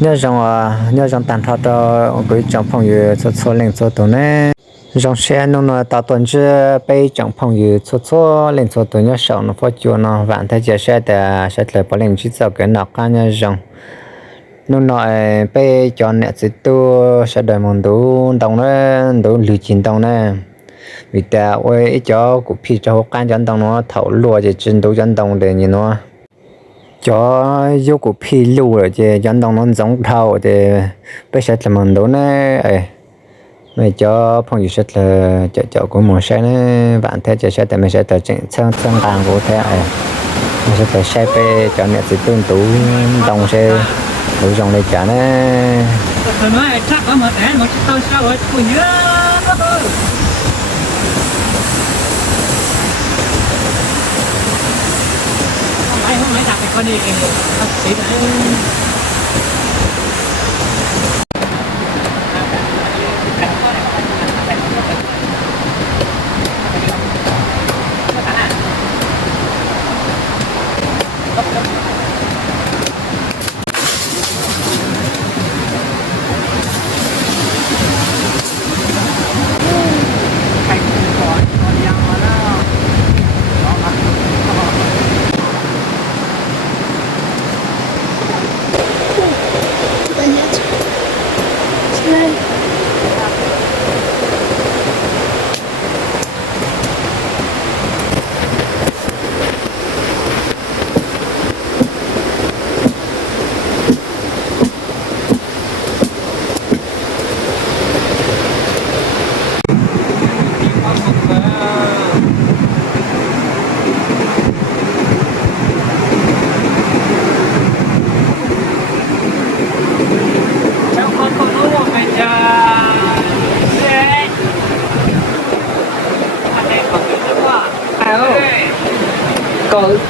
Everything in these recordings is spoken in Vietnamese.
nhớ rằng tàn thoát cho cái trong phòng yu số lên số tổ này trong xe nó tạo tuần chưa bay trong phòng yu số lên số tổ nhớ sợ nó phát chua nó vạn thế giờ sẽ lại bỏ lên chỉ sau cái nọ cá nhớ rằng nó nói bay cho nè chỉ tu sẽ đợi mong đủ đồng nó đủ lựa chín đồng này vì ta ơi cho cụ phi cho can chân đồng nó thấu lúa thì chân đủ chân đồng để như nó cho vô cụ phi lúa rồi thì chân đồng nó giống thấu thì bây giờ là mong đủ này mày cho phong yu sẽ là cho của một xe này bạn thế sẽ tại mình sẽ tới chỉnh sang hàng của thế này mình sẽ tới xe về choអ្នកthì tương tú đồng xe đủ dòng này trả này tôi nói chắc có một tao sao rồi tôi nhớ hôm nay đặt cái con đi bác sĩ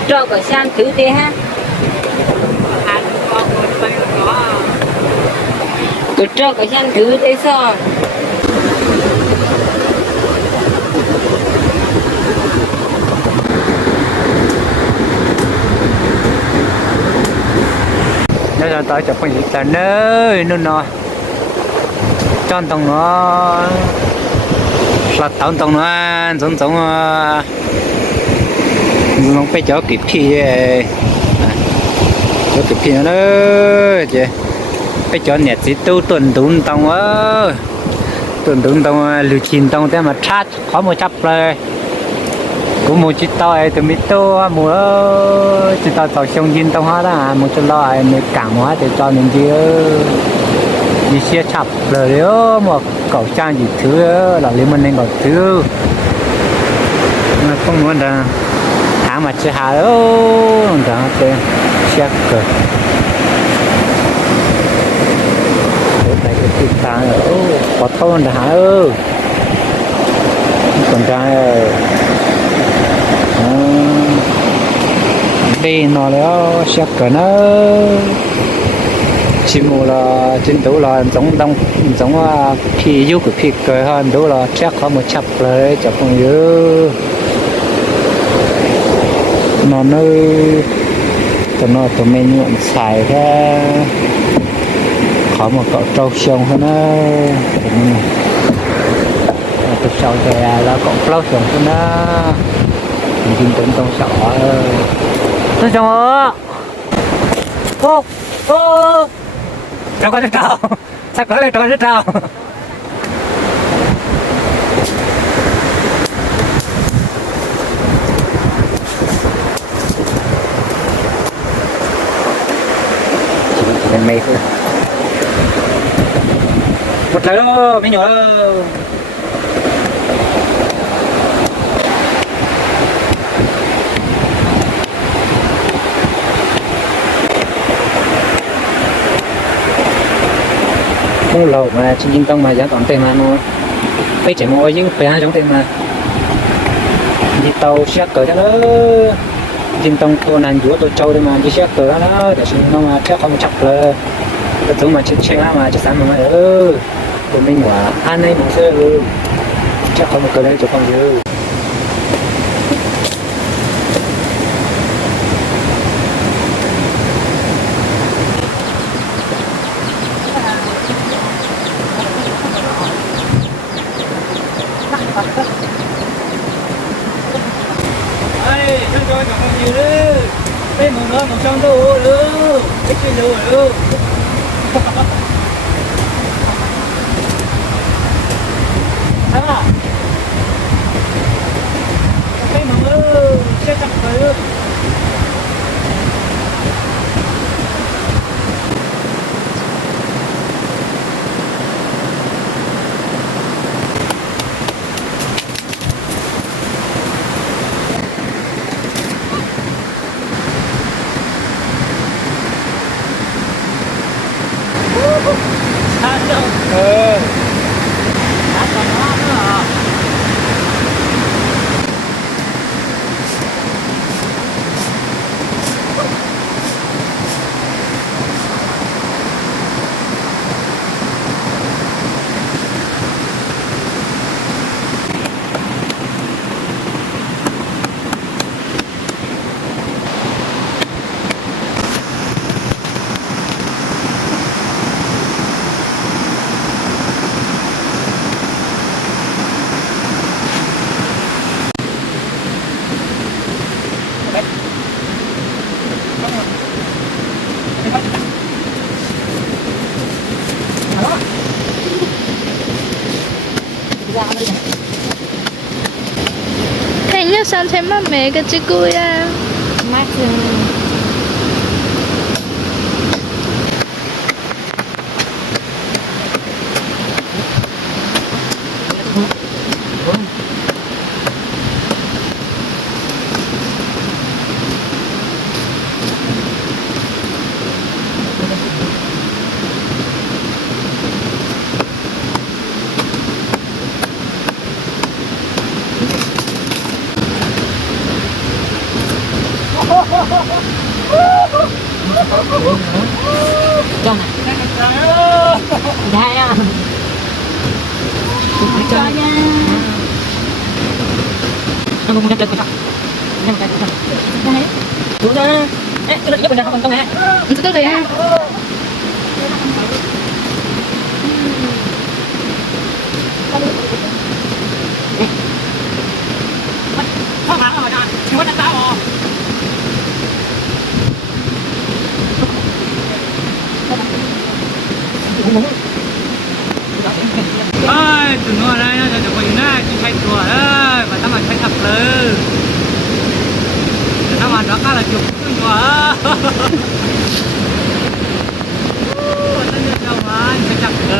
cho cái sang thứ thế ha cứ cho cái sang thứ thế sao bây giờ tới chụp hình là nơi nó cho tông nó là tông nó giống nó phải cho kịp khi nó chứ phải cho nhẹ chỉ tu tuần tông lưu chín tông thế mà chat khó một chấp rồi cũng một chiếc tàu từ mít tô mua chiếc tàu tàu sông chín tông hóa đó một chiếc lo mình cảng hóa để cho mình đi xe chập rồi nếu mà cẩu trang gì thứ là liên minh nên cẩu thứ không muốn là mà chưa hà đâu đó tên check rồi để thấy cái tin tàng rồi có thôn là hả ơi còn trai đi nó đó check rồi nó chỉ mua là trên tủ là giống khi giúp cái khi cười hơn đủ là check có một chập rồi chập không nhớ nó nơi tụi mình nhuận xài ra có một cậu trâu sông hơn á tụi sông thì là cậu trâu sông hơn á mình tính trong sọ tôi sông ơ ô trâu có trâu sao có lên trâu rất trâu mày một lần đó mấy nhỏ không lâu mà trên tông mà giá còn tiền mà nó phải chạy mua chứ phải hai giống tiền mà đi tàu xét cỡ cho nó trên tông tôi nàn chúa tôi trâu đây mà đi xét cỡ nó để xin nó mà chắc không chặt là chúng mà chết mà chết sáng mà tụi mình quả ăn đây một xe chắc không có đây cho con dư Ê, thân cho chẳng có gì nữa. Đây một nó một trong đồ nữa. Cái chuyện đồ nữa. Thấy không? Cái một nữa, sẽ chẳng có nữa. Sao đâu? Đã còn nó nữa à? Thấy nhá sao thấy mát mẻ cái chiếc cùi à. Mát rồi. Cho này. Đây à. Cho nha. Nó không được được. Nó cái cái. Đây. Đúng rồi. Ê, cái này không con này. Nó cứ thế à. Không hẳn rồi, chưa có tao rồi. Ơi, tụi nó đây nóจะไปอยู่หน้าที่ใช้ตัวเอ้ยมันต้องมาใช้ขับเลยแต่ถ้ามันรักก็ละจุกขึ้นตัวมันต้องเจ้ามันใช้จับเล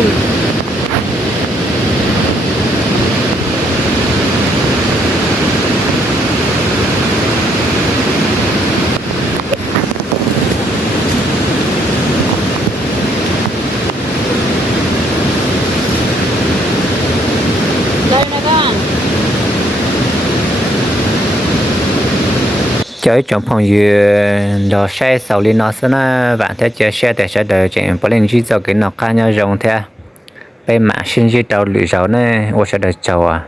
ย Đây nè con. chơi trong phòng yu đó xe sau lên nó sẽ là bạn thấy chơi xe để sẽ đợi chuyện bỏ lên chỉ cho cái nó cá nhau rồng thế bên mạng sinh chỉ đầu lưỡi rau này ô sẽ đợi chầu à